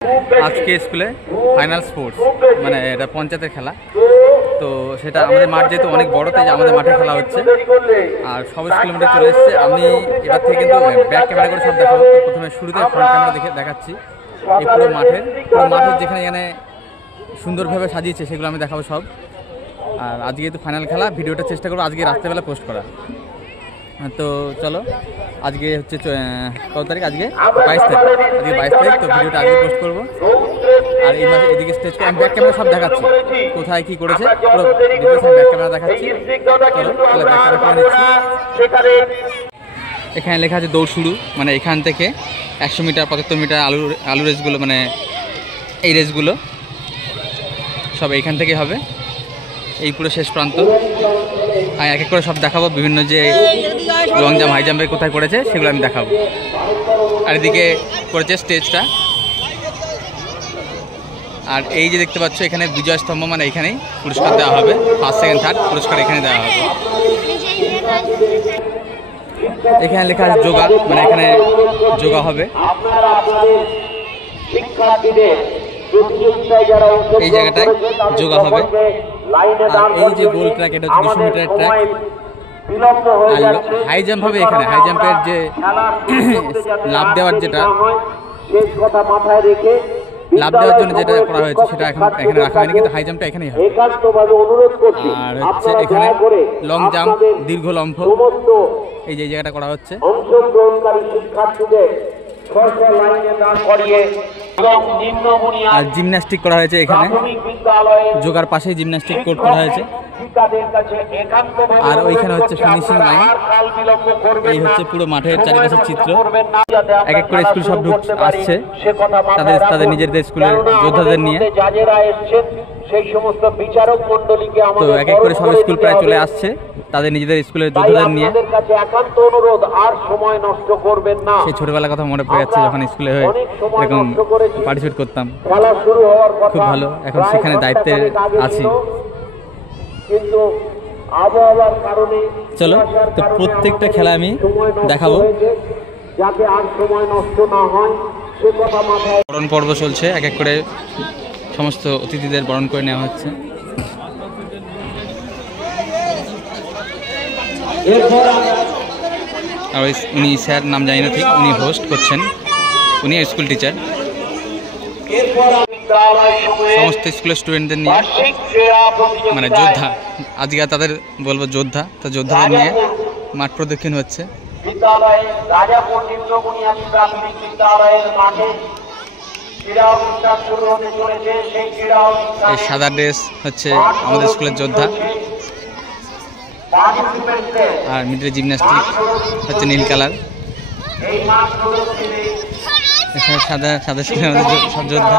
আজকে স্কুলে final sports মানে এটা পঞ্চায়েতের খেলা, তো সেটা আমাদের মাঠ যেহেতু অনেক বড়, তাই আমাদের মাঠে খেলা হচ্ছে আর সব স্কুলের মধ্যে চলে এসছে। আমি এবার থেকে কিন্তু ব্যাক ক্যামেরা করে সব দেখাবো। তো প্রথমে শুরুতে ফ্রন্ট ক্যামেরা দেখাচ্ছি এই পুরো মাঠের যেখানে এখানে সুন্দরভাবে সাজিয়েছে সেগুলো আমি দেখাবো সব। আর আজকে যেহেতু ফাইনাল খেলা, ভিডিওটা চেষ্টা করবো আজকে রাত্রেবেলা পোস্ট করা। তো চলো, আজকে হচ্ছে কত তারিখ? আজকে 22 তারিখ। আজকে 22 তারিখ, তো ভিডিওটা আজকে পোস্ট করবো। আর এই মাঝে এদিকে স্টেজ আমি ব্যাক ক্যামেরা সব দেখাচ্ছি, কোথায় কি করেছে পুরো ডিটেলস আমি ব্যাক ক্যামেরা দেখাচ্ছি। চলো তাহলে ব্যাক ক্যামেরা করে নিচ্ছি। এখানে লেখা আছে দৌড় শুরু, মানে এখান থেকে 100 মিটার 75 মিটার আলু রেসগুলো, মানে এই রেসগুলো সব এইখান থেকে হবে, এই পুরো শেষ প্রান্ত। আমি এক এক করে সব দেখাবো, বিভিন্ন যে লং জাম্প হাই জাম্পের কোথায় করেছে সেগুলো আমি দেখাবো। আর এদিকে করেছে স্টেজটা। আর এই যে দেখতে পাচ্ছ এখানে বিজয় স্তম্ভ, মানে এখানেই পুরস্কার দেওয়া হবে, ফার্স্ট সেকেন্ড থার্ড পুরস্কার এখানে দেওয়া হবে। এখানে লেখা আছে যোগা, মানে এখানে যোগা হবে। এই জায়গাটায় যোগা হবে। আর এই যে গোল ট্র্যাক, এটা হচ্ছে 200 মিটারের ট্র্যাক। আর হাই জাম্প হবে এখানে, হাই জাম্পের যে লাভ দেওয়ার যেটা লাভ দেওয়ার জন্য যেটা করা হয়েছে সেটা এখানে রাখা হয়নি, কিন্তু হাই জাম্পটা এখানেই হবে। আর হচ্ছে এখানে লং জাম্প, দীর্ঘ লম্ফ, এই যে জায়গাটা করা হচ্ছে। আর জিমন্যাস্টিক করা হয়েছে এখানে, যোগার পাশেই জিমন্যাস্টিক কোর্ট করা হয়েছে। আর ওইখানে হচ্ছে ফিনিশিং লাইন। এই হচ্ছে পুরো মাঠের চারিপাশের চিত্র। এক এক করে স্কুল সব আসছে তাদের নিজেদের স্কুলের যোদ্ধাদের নিয়ে। তো এক এক করে সব স্কুল প্রায় চলে আসছে তাদের নিজেদের স্কুলের যোদ্ধাদের নিয়ে। সেই ছোটবেলার কথা মনে পড়ে যাচ্ছে, যখন স্কুলে হয়ে এরকম পার্টিসিপেট করতাম, খুব ভালো। এখন সেখানে দায়িত্বে আছি। চলো, তো প্রত্যেকটা খেলা আমি দেখাবো। বরণ পর্ব চলছে, এক এক করে সমস্ত অতিথিদের বরণ করে নেওয়া হচ্ছে। আর উনি স্যার নাম জানি না ঠিক, উনি হোস্ট করছেন, উনি স্কুল টিচার। সমস্ত স্কুলের স্টুডেন্টদের নিয়ে, মানে যোদ্ধা, আজকে তাদের বলবো যোদ্ধা, তো যোদ্ধাদের নিয়ে মাঠ প্রদক্ষিণ হচ্ছে। এই সাদা ড্রেস হচ্ছে আমাদের স্কুলের যোদ্ধা, আর মিডলে জিমন্যাস্টিক হচ্ছে নীল কালার। এখানে সাদা স্কুলের আমাদের সব যোদ্ধা।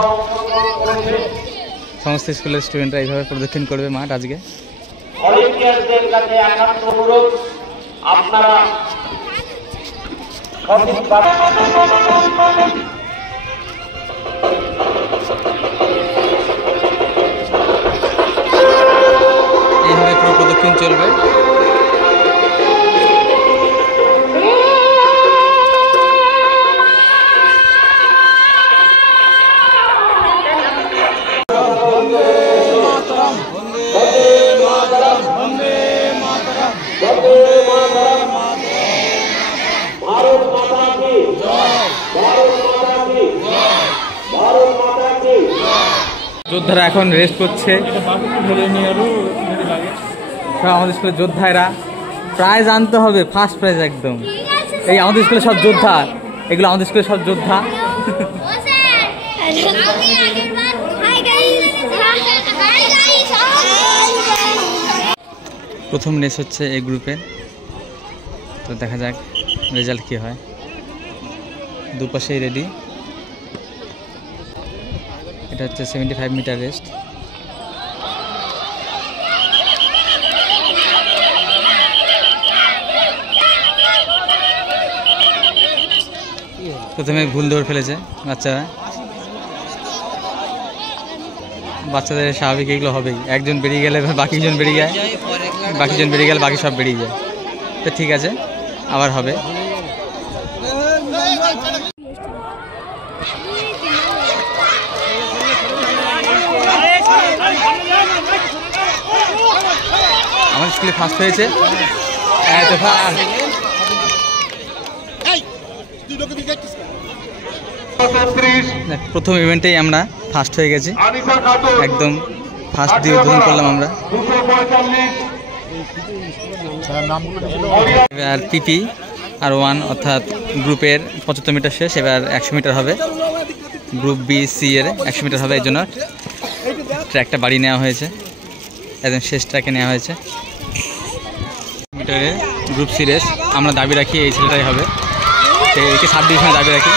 সমস্ত স্কুলের স্টুডেন্টরা এইভাবে প্রদক্ষিণ করবে মাঠ আজকে। এইভাবে পুরো প্রদক্ষিণ চলবে। যোদ্ধারা এখন রেস্ট করছে। আমাদের স্কুলের যোদ্ধারা প্রাইজ আনতে হবে, ফার্স্ট প্রাইজ একদম। এই আমাদের স্কুলের সব যোদ্ধা, এগুলো আমাদের স্কুলের সব যোদ্ধা। প্রথম রেস হচ্ছে এই গ্রুপের, তো দেখা যাক রেজাল্ট কী হয়। দুপাশেই রেডি। এটা হচ্ছে 75 মিটার রেস্ট। প্রথমে ভুল দৌড় ফেলেছে বাচ্চাদের স্বাভাবিক এগুলো হবেই। একজন বেরিয়ে গেলে বাকিজন বেরিয়ে যায়, বাকি সব বেরিয়ে যায়। তো ঠিক আছে, আবার হবে। স্কুলে ফার্স্ট হয়েছে। প্রথম ইভেন্টেই আমরা ফার্স্ট হয়ে গেছি, একদম ফার্স্ট দিয়ে উদ্বোধন করলাম আমরা। এবার পিপি আর 1 অর্থাৎ গ্রুপের 75 মিটার শেষ, এবার 100 মিটার হবে। গ্রুপ বি সি এর 100 মিটার হবে, এই জন্য ট্র্যাকটা বাড়ি নেওয়া হয়েছে, একদম শেষ ট্র্যাকে নেওয়া হয়েছে। মিটারের গ্রুপ সি রেস আমরা দাবি রাখি এই ছেলেটাই হবে, একে সাব ডিভিশনে দাবি রাখি।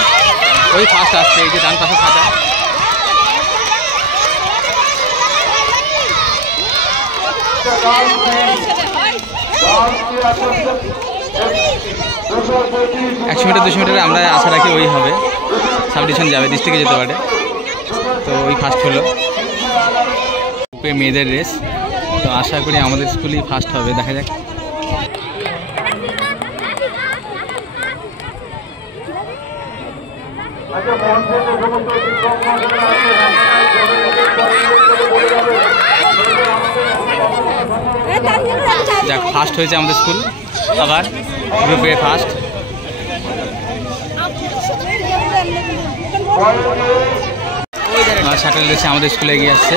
ওই ফার্স্ট আসছে, এই যে ডান পাশে সাদা। একশো মিটার 200 মিটারে আমরা আশা রাখি ওই হবে, সাব ডিভিশন যাবে, ডিস্ট্রিক্টে যেতে পারে। তো ওই ফার্স্ট হলো মেয়েদের রেস, তো আশা করি আমাদের স্কুলই ফার্স্ট হবে, দেখা যাক। যাক, ফার্স্ট হয়েছে আমাদের স্কুল, আবার গ্রুপে ফার্স্ট। শাটল রেসে আমাদের স্কুলে এগিয়ে আসছে,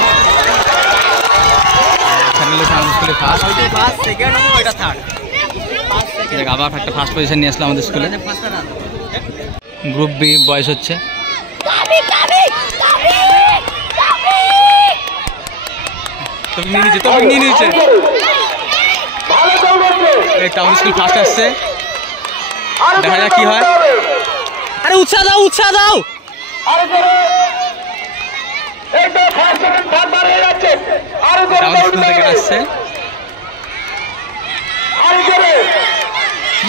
শাটল রেসে আমাদের স্কুলে ফার্স্ট, আবার একটা ফার্স্ট পজিশন নিয়ে আসলো আমাদের স্কুলে। গ্রুপ বি বয়স হচ্ছে, আমাদের স্কুল ফার্স্ট আসছে, দেখা যাক কি হয়। আরে উৎসাহ দাও, উৎসাহ দাও। আমাদের স্কুল থেকে আসছে,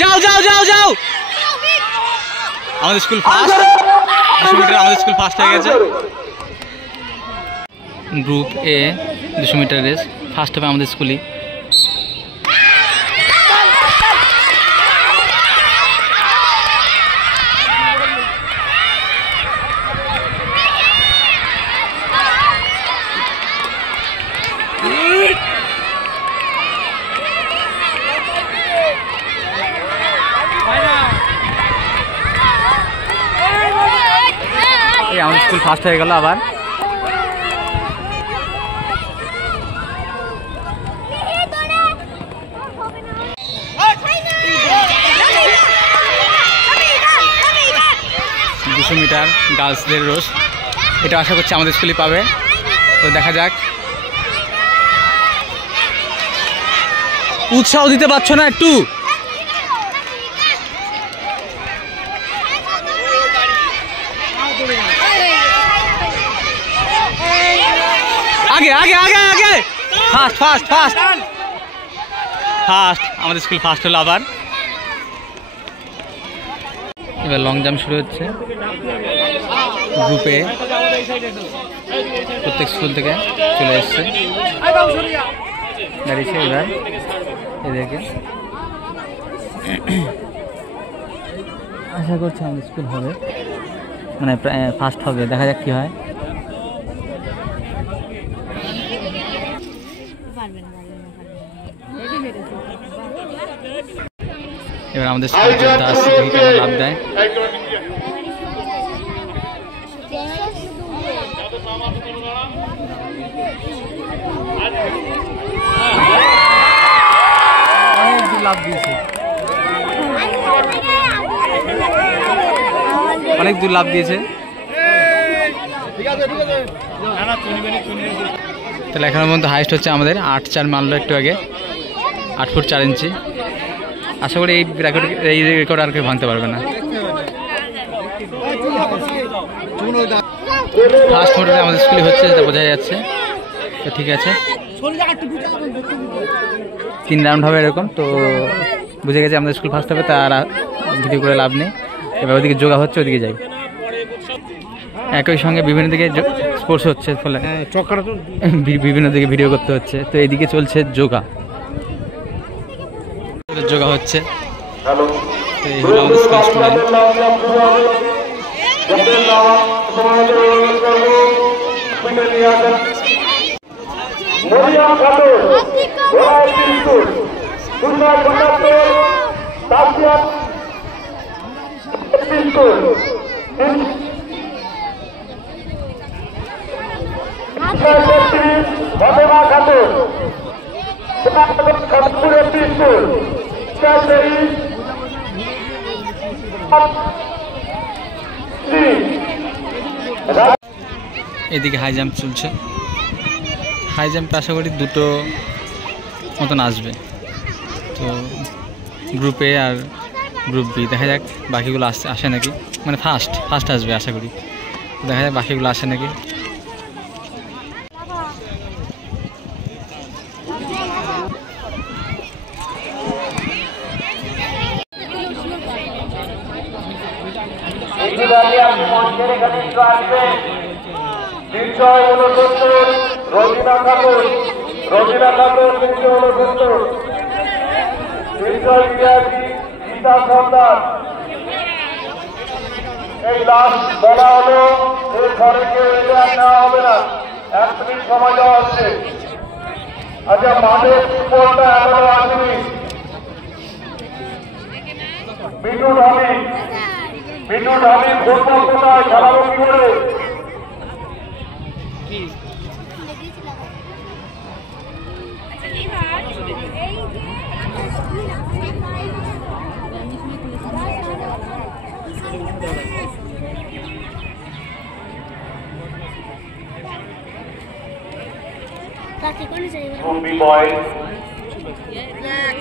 যাও যাও যাও যাও। আমাদের স্কুল ফার্স্ট, 200 মিটার আমাদের স্কুল ফার্স্ট হয়ে গেছে। Group A 200 metre race first হবে আমাদের স্কুলই। আমাদের স্কুল ফার্স্ট হয়ে গেল আবার। মিটার গার্লসদের রোস, এটা আশা করছি আমাদের স্কুলে পাবে, তো দেখা যাক। উৎসাহ দিতে পারছো না একটু? আগে আগে আগে আগে, ফার্স্ট ফার্স্ট ফার্স্ট ফার্স্ট, আমাদের স্কুল ফার্স্ট হলো আবার। এবার লং জাম্প শুরু হচ্ছে গ্রুপে, প্রত্যেক স্কুল থেকে চলে এসছে, দাঁড়িয়েছে। এবার এদেরকে আশা করছি আমাদের স্কুল হবে, মানে ফার্স্ট হবে, দেখা যাক কি হয়। এবার আমাদের স্কুল যোদ্ধা আসছে, দেখি কেমন লাভ দেয়। অনেক দূর লাভ দিয়েছে, অনেক দূর লাভ দিয়েছে। তাহলে এখনের মধ্যে হাইস্ট হচ্ছে আমাদের 8.4 মারলো একটু আগে, 8 ফুট 4 ইঞ্চি। আশা করি এই রেকর্ড আর কেউ ভাঙতে পারবে না। ফার্স্ট মোটরে আমাদের স্কুলে হচ্ছে, যেটা বোঝা যাচ্ছে, তো ঠিক আছে। 3 রাউন্ড হবে এরকম, তো বুঝে গেছে আমাদের স্কুল ফার্স্ট হবে, তার ভিডিও করে লাভ নেই। এবার ওদিকে যোগা হচ্ছে, ওদিকে যাই। একই সঙ্গে বিভিন্ন দিকে স্পোর্টস হচ্ছে, ফলে বিভিন্ন দিকে ভিডিও করতে হচ্ছে। তো এইদিকে চলছে যোগা, যোগা হচ্ছে। এই হলো আমাদের স্কুল স্টুডেন্ট। মরিয়া খাতুন এদিকে হাই জাম্প চলছে। হাই জাম্প আশা করি দুটো মতন আসবে, তো গ্রুপ এ আর গ্রুপ বি, দেখা যাক বাকিগুলো আসে নাকি, মানে ফার্স্ট আসবে আশা করি, দেখা যাক বাকিগুলো আসে নাকি। রবিনা ঠাকুর 369 গীতা সর্দার। এই লাস্ট বলা হলো এই ঘরে কেউ এটা নেওয়া হবে না, 1 মিনিট সময় দেওয়া হচ্ছে। আচ্ছা, মাঠের ফুটবলটা এখনো আসেনি। বিটু ঢালি ফুটবল কোথায় খেলাবো কি করে?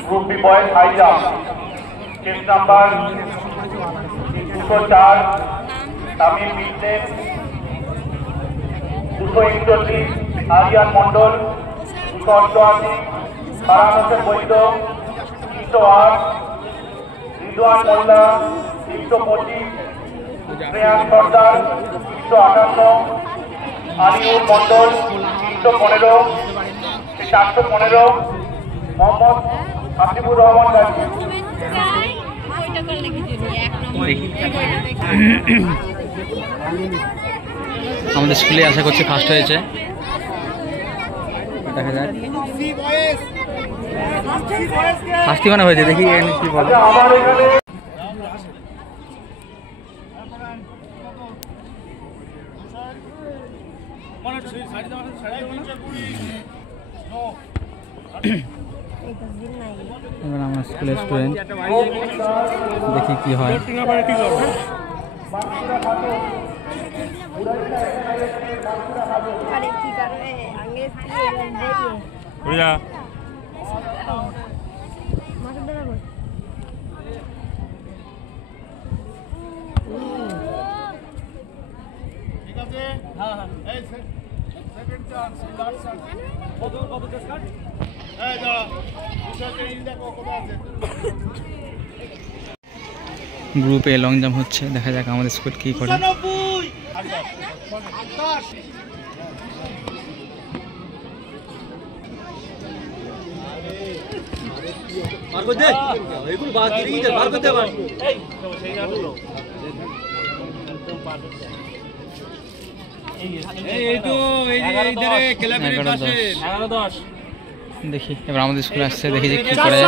Group B boys high jump. Case number 204 Tamim Bisne, 241 Aryan Mondol, 288 Farhan Hossein Boido, 308 Ridwan Molla, 325 Rehan Sardar, 358 Aliur Mondol, 315 415 Mohammad Hasibur Rahman Gazi. আমাদের স্কুলে আশা করছি ফার্স্ট হয়েছে, দেখা যাক ফার্স্টই মানে হয়েছে, দেখি কি বলে। আমার এখানে এবার আমার স্কুলের স্টুডেন্ট, দেখি কি হয়। গ্রুপে লং জাম্প হচ্ছে, দেখা যাক আমাদের স্কুল কি করে। দেখি এবার আমাদের স্কুল আসছে, দেখি যে কি করে।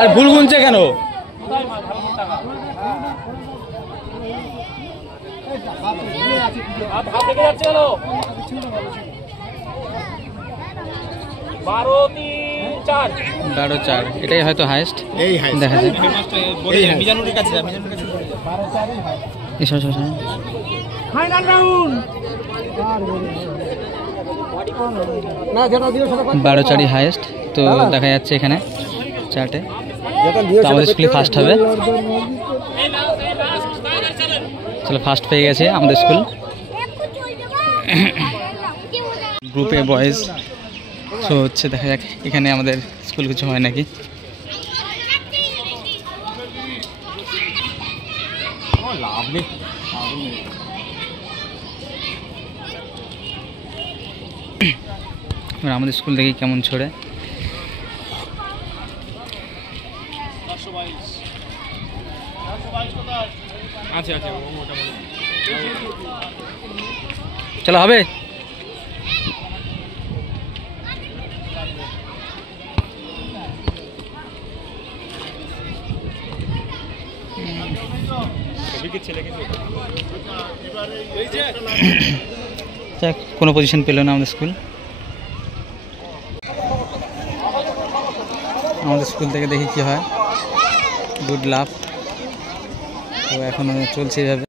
আর ভুল গুনছে কেন? বারো চার, এটাই হয়তো হাইস্ট দেখা যায়। বারো চারই হাইস্ট, তো দেখা যাচ্ছে এখানে চার্টে আমাদের স্কুলে ফার্স্ট হবে। চলো, ফার্স্ট পেয়ে গেছে আমাদের স্কুল। গ্রুপে বয়েজ শো হচ্ছে, দেখা যাক এখানে আমাদের স্কুল কিছু হয় নাকি। এবার আমাদের স্কুল দেখি কেমন ছড়ে। চলো হবে। কোনো পজিশন পেল না আমাদের স্কুল। আমাদের স্কুল থেকে দেখি কি হয়। গুড লাভ। তো এখন চলছে এইভাবে।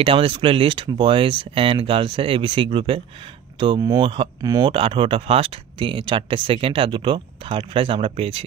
এটা আমাদের স্কুলের লিস্ট, বয়েজ অ্যান্ড গার্লসের এবিসি গ্রুপের। তো মোট 18টা ফার্স্ট, 4টে সেকেন্ড আর 2টো থার্ড প্রাইজ আমরা পেয়েছি।